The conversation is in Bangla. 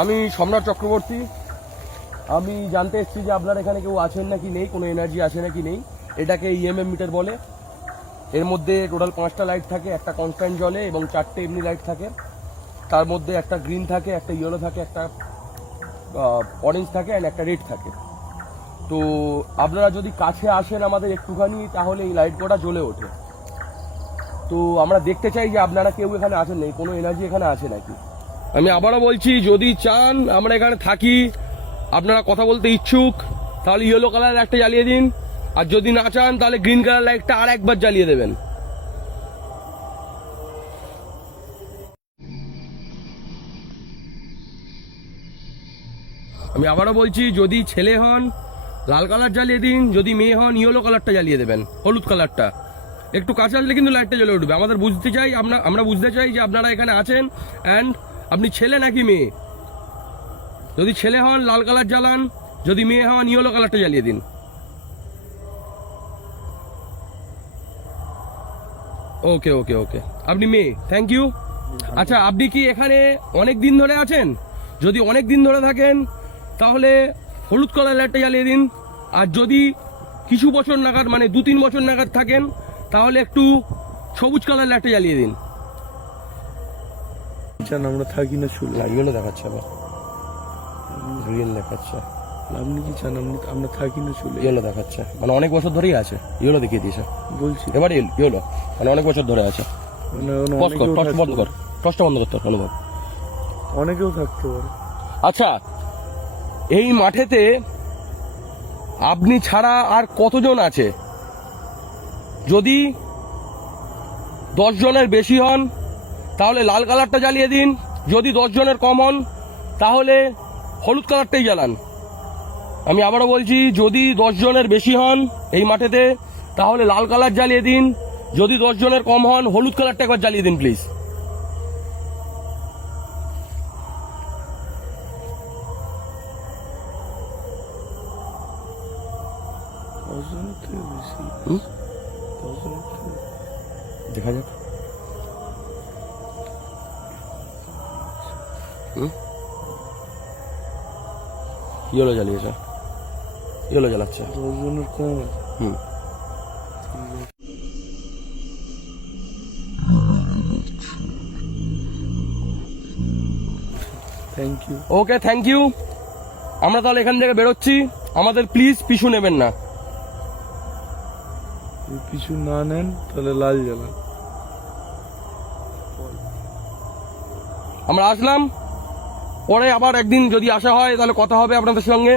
আমি সম্রাট চক্রবর্তী। আমি জানতে এসেছি যে আপনার এখানে কেউ আছেন নাকি নেই, কোনো এনার্জি আছে নাকি নেই। এটাকে ইএমএম মিটার বলে। এর মধ্যে টোটাল 5টা লাইট থাকে, একটা কনস্ট্যান্ট জ্বলে এবং 4টে এমনি লাইট থাকে। তার মধ্যে একটা গ্রিন থাকে, একটা ইয়েলো থাকে, একটা অরেঞ্জ থাকে অ্যান্ড একটা রেড থাকে। তো আপনারা যদি কাছে আসেন আমাদের একটুখানি, তাহলে এই লাইট কটা জ্বলে ওঠে। তো আমরা দেখতে চাই যে আপনারা কেউ এখানে আছেন নাকি, কোনো এনার্জি এখানে আছে নাকি। আমি আবারও বলছি, যদি চান আমরা এখানে থাকি, আপনারা কথা বলতে ইচ্ছুক, তাহলে ইয়েলো কালার লাইটটা জ্বালিয়ে দিন। আর যদি না চান তাহলে গ্রিন কালার লাইটটা আর একবার জ্বালিয়ে দেবেন। আমি আবারও বলছি, যদি ছেলে হন লাল কালার জ্বালিয়ে দিন, যদি মেয়ে হন ইয়েলো কালারটা জ্বালিয়ে দেবেন, হলুদ কালারটা। একটু কাছে আসলে কিন্তু লাইটটা জ্বলে উঠবে। আমাদের বুঝতে চাই, আমরা বুঝতে চাই যে আপনারা এখানে আছেন অ্যান্ড আপনি ছেলে নাকি মেয়ে। যদি ছেলে হন লাল কালার জ্বালান, যদি মেয়ে হন ইয়েলো কালারটা জ্বালিয়ে দিন। ওকে ওকে ওকে, আপনি মেয়ে, থ্যাংক ইউ। আচ্ছা, আপনি কি এখানে অনেক দিন ধরে আছেন? যদি অনেক দিন ধরে থাকেন তাহলে হলুদ কালার লাইটটা জ্বালিয়ে দিন। আর যদি কিছু বছর নাগাদ, মানে 2-3 বছর নাগাদ থাকেন, তাহলে একটু সবুজ কালার লাইটটা জ্বালিয়ে দিন। আমরা থাকি না শুনে ইয়েলো দেখাচ্ছে, আবার গ্রিন দেখাচ্ছে। আপনি কি চান আমরা থাকি না শুনে ইয়েলো দেখাচ্ছে, মানে অনেক বছর ধরেই আছে। ইয়েলো দেখিয়ে দিয়েছে বলছি, এবার ইয়েলো, মানে অনেক বছর ধরে আছে। টর্চ বন্ধ কর, টর্চটা বন্ধ করতে হবে অনুভব। অনেকেও থাকতে পারে। আচ্ছা, এই মাঠেতে আপনি ছাড়া আর কতজন আছে? যদি 10 জনের বেশি হন তাহলে লাল কালারটা জ্বালিয়ে দিন। যদি 10 জনের কম হন তাহলে হলুদ কালারটাই জ্বালান। আমি আবারও বলছি, যদি 10 জনের বেশি হন এই মাঠেতে তাহলে লাল কালার জ্বালিয়ে দিন। যদি 10 জনের কম হন হলুদ কালারটা একবার জ্বালিয়ে দিন প্লিজ। দেখা যাক। Yellow জ্বালিয়েছে, yellow জ্বালাচ্ছে। 10 জনের কম আছে। Thank you. Okay, thank you. আমরা তাহলে এখান থেকে বেরোচ্ছি। আমাদের প্লিজ পিছু নেবেন না। পিছু না নেন তাহলে লাল জ্বালান। আমরা আসলাম, পরে আবার একদিন যদি আসা হয় তাহলে কথা হবে আপনাদের সঙ্গে।